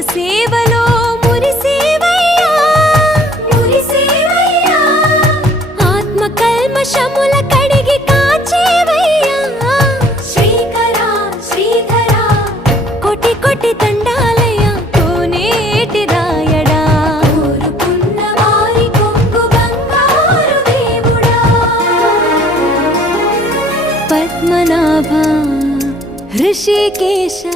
సేవలో మురిసేవయ్యా మురిసేవయ్యా ఆత్మ కల్మషముల కడిగి కాచేవయ్యా శ్రీకరా శ్రీధరా కోటి కోటి దండాలయ్యా కోనేటి రాయడా కోరుకున్న వారి కొంగు బంగారు దేవుడా పద్మనాభ ऋषिकेश